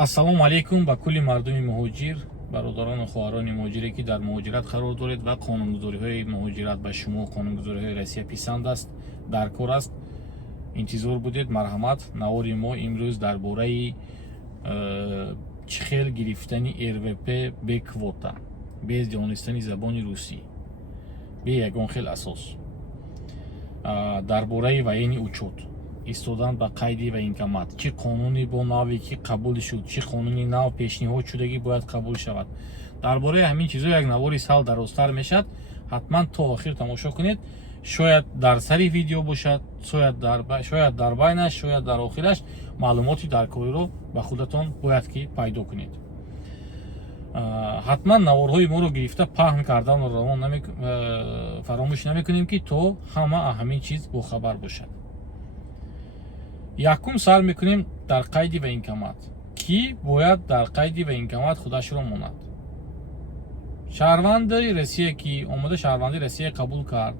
ассалому алайкум ба кулли мардуми муҳоҷир, бародарону хоҳарони муҳоҷире, ки дар муҳоҷират қарор доред ва қонунгузориҳои муҳоҷират ба шумо, қонунгузориҳои Россия писанд аст, дар кор аст. интизор будед. марҳамат. навори мо имрӯз дар бораи чӣ хел гирифтани РВП бе квота, без донистани забони русӣ, бе ягон хел асос, дар бораи военни учёт истодан ба қайди военкомат, чӣ қонуни бо наве ки қабул шуд, чӣ қонуни нав пешниҳод шудагӣ бояд қабул шавад. Дар бораи ҳамин чизҳо як навори сал дарозтар мешавад. ҳатман то охир тамошо кунед. шояд дар сари видео бошад, шояд дар байнаш, шояд дар охираш маълумоти даркориро ба худатон бояд ки пайдо кунед. ҳатман наворҳои моро гирифта паҳн карданро фаромӯш намекунем, ки то ҳама ҳамин чиз бохабар бошад. якум сар мекунем дар қайди военкомат. Ки бояд дар қайди военкомат худашро монад? шаҳрванди Россия ки омада шаҳрванди Россия қабул кард,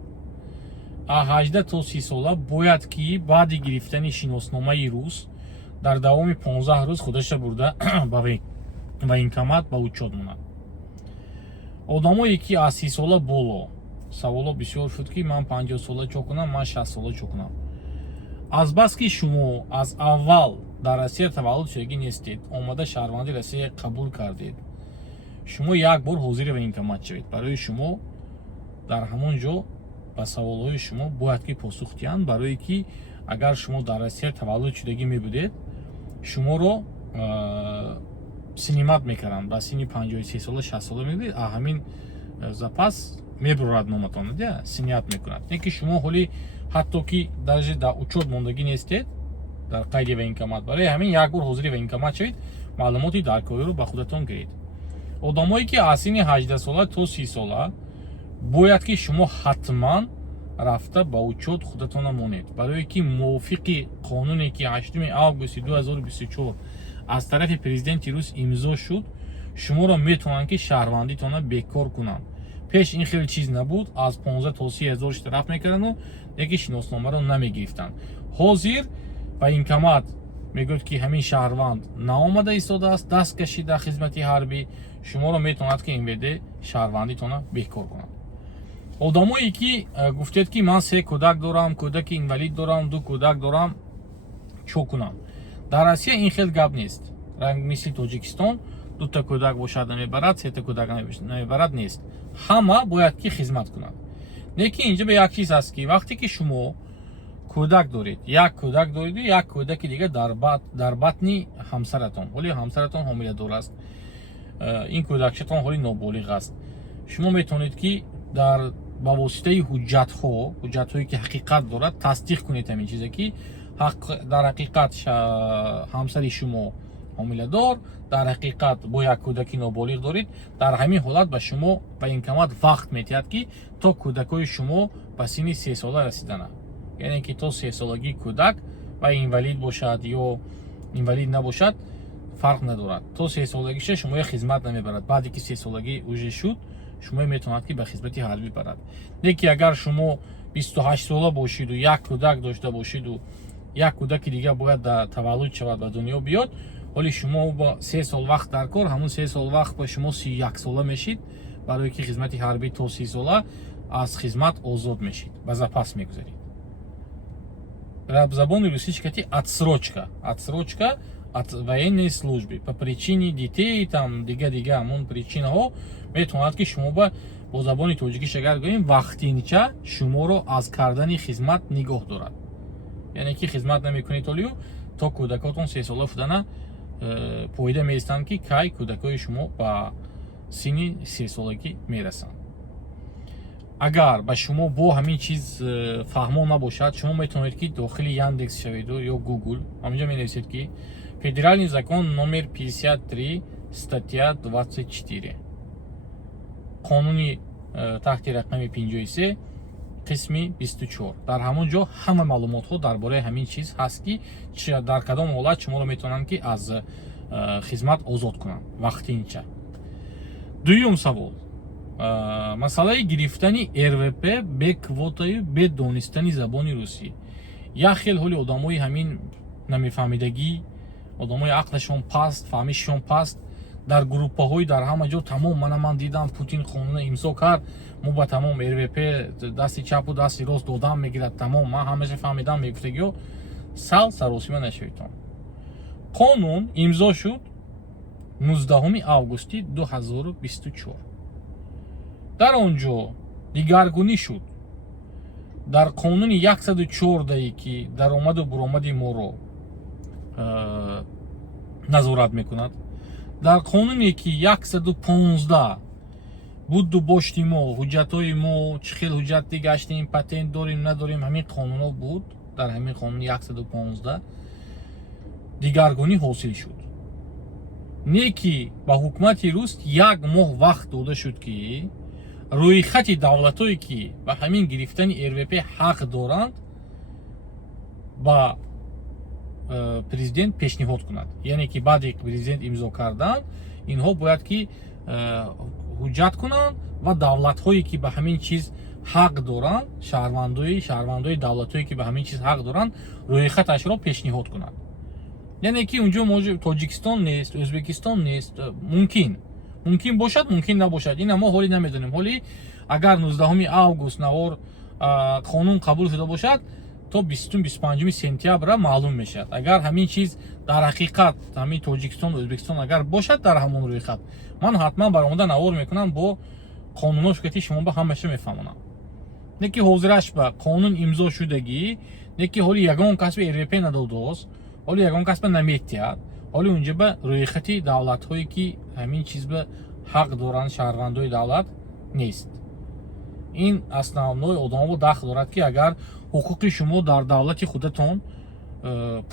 18 то 30 сола бояд ки баъди гирифтани шиносномаи рус дар давоми 15 рӯз худашро бурда ба военкомат ба учёт монад. одамое ки аз 30 сола боло, саволо бисёр шуд ки ман 50 сола чо кунам, ман 60 сола чо кунам. азбаски шумо аз аввал дар Россия таваллуд шудагӣ нестед, омада шаҳрванди Россия қабул кардед, шумо як бор ҳозири военкомат шавед. барои шумо дар ҳамон ҷо ба саволҳои шумо бояд ки посух диҳанд, барое ки агар шумо дар Россия таваллуд шудагӣ мебудед, шуморо синимат мекарданд, ба синни 53 сола 60 сола мебудед, ҳамин запас мебурад номатон, синият мекунад. не ки шумо ҳоли ҳатто ки даже дар учёт мондагӣ нестед дар қайди военкомат. барои ҳамин як бор ҳозири военкомат шавед, маълумоти даркориро ба худатон гиред. одамое ки аз синни 18 сола то 30 сола бояд ки шумо ҳатман рафта ба учёт худатона монед, барое ки мувофиқи қонуне ки 8 августи 2024 аз тарафи президенти рус имзо шуд, шуморо метавонанд ки шаҳрвандитона бекор кунанд. пеш ин хел чиз набуд, аз 15 то 30 ҳазор штраф мекардану яки шиносномаро намегирифтанд. ҳозир военкомат мегӯяд ки ҳамин шаҳрванд наомада истодааст, даст кашида хизмати ҳарбӣ, шуморо метавонад ки МВД шаҳрвандитона бекор кунад. одамое ки гуфтед ки ман 3 кӯдак дорам, кӯдаки инвалид дорам, 2 кӯдак дорам, чо кунам? дар Россия ин хел гап нест. мисли Тоҷикистон 2 та кӯдак бошад намебарад, 3 та кӯдак намебарад нест. ҳама бояд ки хизмат кунад. не ки инҷа ба як чиз ҳаст ки вақте ки шумо кӯдак доред, як кӯдак доред, як кӯдаки дига дар батни ҳамсаратон, ҳоли ҳамсаратон ҳомиладор аст, ин кӯдакчатон ҳоли ноболиғ аст, шумо метавонед ки ба воситаи ҳуҷҷатҳое ки ҳақиқат дорад тасдиқ кунед ҳамин чиза ки дар ҳақиқат ҳамсари шумо ҳомиладор, дар ҳақиқат бо як кӯдаки ноболиғ доред. дар ҳамин ҳолат ба шумо военкомат вақт метиҳад ки то кӯдакҳои шумо ба синни 3 сола расидана, яъне ки то 3 солаги кӯдак ва инвалид бошад ё инвалид набошад фарқ надорад. то 3 солагиша шумо хизмат намебарад. баъде ки 3 солагӣ уже шуд, шумо метавонад ки ба хизмати ҳарбӣ барад. не ки агар шумо 28 сола бошиду як кӯдак дошта бошиду як кӯдаки дига бояд таваллуд шавад ба дунё биёд, ҳоли шумо бо 3 сол вақт дар кор, ҳамун 3 сол вақт ба шумо 31 сола мешид, барое ки хизмати ҳарбӣ то 30 сола аз хизмат озод мешид, ба запас мегузарид. забони русӣ чӣ кати отсрочка от военной службы по причине детей, там дига ҳамун причинаҳо метавонад ки шумо бо забони тоҷикиш агар гӯем вақтинча шуморо аз кардани хизмат нигоҳ дорад, яъне ки хизмат намекунед ҳолиё то кӯдакотон 3 сола шудана пойда меистанд ки кай кӯдакҳои шумо ба синни 3 солагӣ мерасанд. агар ба шумо бо ҳамин чиз фаҳмо набошад, шумо метавонед ки дохили Яндекс шаведу ё Google, ҳаминҷо менависед ки федеральный закон номер 53 статья 24, қонуни таҳти рақами 53 қисми 24. дар ҳамон ҷо ҳама маълумотҳо дар бораи ҳамин чиз ҳаст ки дар кадом ҳолат шуморо метавонанд ки аз хизмат озод кунанд вақтинча. дуюм савол, масъалаи гирифтани РВП бе квотаю бе донистани забони русӣ. як хел ҳоли одамои ҳамин намефаҳмидагӣ, одамои ақлашон паст, фаҳмишон паст, дар группаҳои дар ҳама ҷо тамом ман дидам Путин қонуна имзо кард, мо ба тамом РВП дасти чапу дасти рост додам мегирад, тамом ман ҳамаша фаҳмидам мегуфтагиё сал саросима нашавитон. Қонун имзо шуд 19 августи 2024. дар он ҷо дигаргунӣ шуд. дар қонуни 114 ки даромаду буромади моро назорат мекунад, дар қонуне ки 115 будду бошти мо, ҳуҷҷатҳои мо, чӣ хел ҳуҷҷати гаштем, патент дорем, надорем, ҳамин қонунҳо буд, дар ҳамин қонуни 115 дигаргунӣ ҳосил шуд. Не ки ба ҳукумати рус 1 моҳ вақт дода шуд ки рӯйхати давлатҳое ки ба ҳамин гирифтани РВП ҳақ доранд ба президент пешниҳод кунад. Яъне ки баъди президент имзо кардан, инҳо бояд ки ҳуҷҷат кунанд ва давлатҳое ки ба ҳамин чиз ҳақ доранд, шаҳрвандои давлатҳое ки ба ҳамин чиз ҳақ доранд, рӯйхаташро пешниҳод кунанд. яъне ки унҷо Тоҷикистон нест, Ӯзбекистон нест, мумкин бошад, мумкин набошад. Ина мо ҳоли намедонем. ҳоли агар 19 август навор қонун қабул шуда бошад, то 20-25 сентябр маълум мешавад. Агар ҳамин чиз дар ҳақиқат ҳамин Тоҷикистон, Ӯзбекистон агар бошад дар ҳамон рӯйхат, ман ҳатман баромада навор мекунам бо қонунош ки шумо ба ҳамаша мефаҳмонам. Не ки ҳозираш ба қонун имзо шудагӣ, не ки ҳоли ягон касби РВП надодост, ҳоли ягон касба наметиҳад, ҳоли унҷа ба рӯйхати давлатҳое ки ҳамин чиз ба ҳақ доранд, шаҳрвандои давлат нест. ин основной одамо дахл дорад ки агар ҳуқуқи шумо дар давлати худатон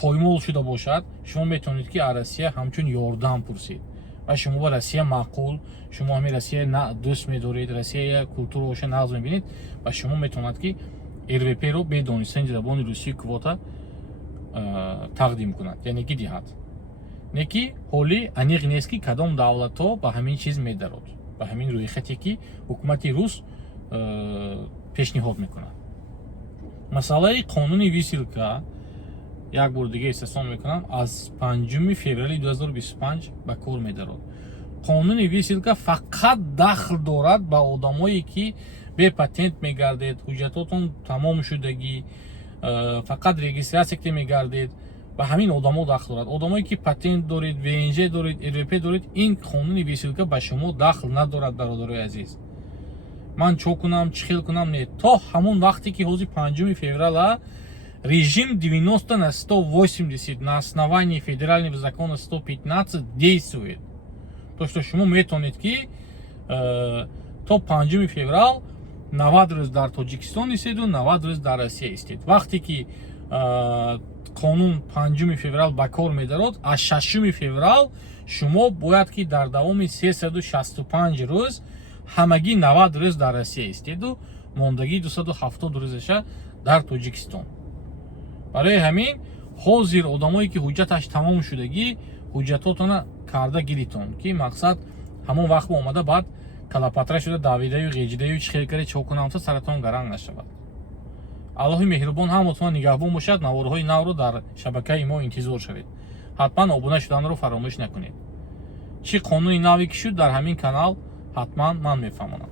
поймол шуда бошад, шумо метавонед ки аз Россия ҳамчун ёрдам пурсед. ва шумо ба Россия маъқул, шумо ҳамин Россия дӯст медоред, Россия культура оша нағз мебинед, ва шумо метавонад ки РВП-ро бе донистани забони русии квота тақдим кунад, яъне ки диҳад. Не ки ҳоли аниқ нест ки кадом давлатҳо ба ҳамин чиз медарод, ба ҳамин рӯйхате ки ҳукумати рус пешниҳод мекунад. масъалаи қонуни висилка, як бор дига истеҳсон мекунам, аз 5 феврали 2025 ба кор медарод. қонуни висилка фақат дахл дорад ба одамое ки бе патент мегардед, ҳуҷҷатотон тамом шудагӣ, фақат регистратсия ки мегардед, ба ҳамин одамо дахл дорад. Одамое ки патент доред, ВНЖ доред, РВП доред, ин қонуни висилка ба шумо дахл надорад, бародарои азиз. ман чо кунам, чӣ хел кунам, не, то ҳамон вақте ки ҳозир 5 феврала режим 90/180 на основании федерального закона 115 действует. То, что шумо метавонед ки то 5 феврал 90 рӯз дар Тоҷикистон истеду, 90 рӯз дар Россия истед. вақте ки қонун 5 феврал ба кор медарод, аз 6 феврал шумо бояд ки дар давоми 365 рӯз ҳамагӣ 90 рӯз дар Россия истеду, мондагӣ 270 рӯзаша дар Тоҷикистон. барои ҳамин ҳозир одамое ки ҳуҷҷаташ тамом шудагӣ, ҳуҷҷатотона карда гиритон, ки мақсад ҳамон вақт омада баъд калапатра шуда давидаю ғеҷидаю чӣ хел кард чо кунам то саратон гаранг нашавад. аллоҳи меҳрубон ҳамотон нигаҳбон бошад. наворҳои навро дар шабакаи мо интизор шавед. ҳатман обуна шуданро фаромӯш накунед. чӣ қонуни наве ки шуд дар ҳамин канал ҳатман ман мефаҳмонам.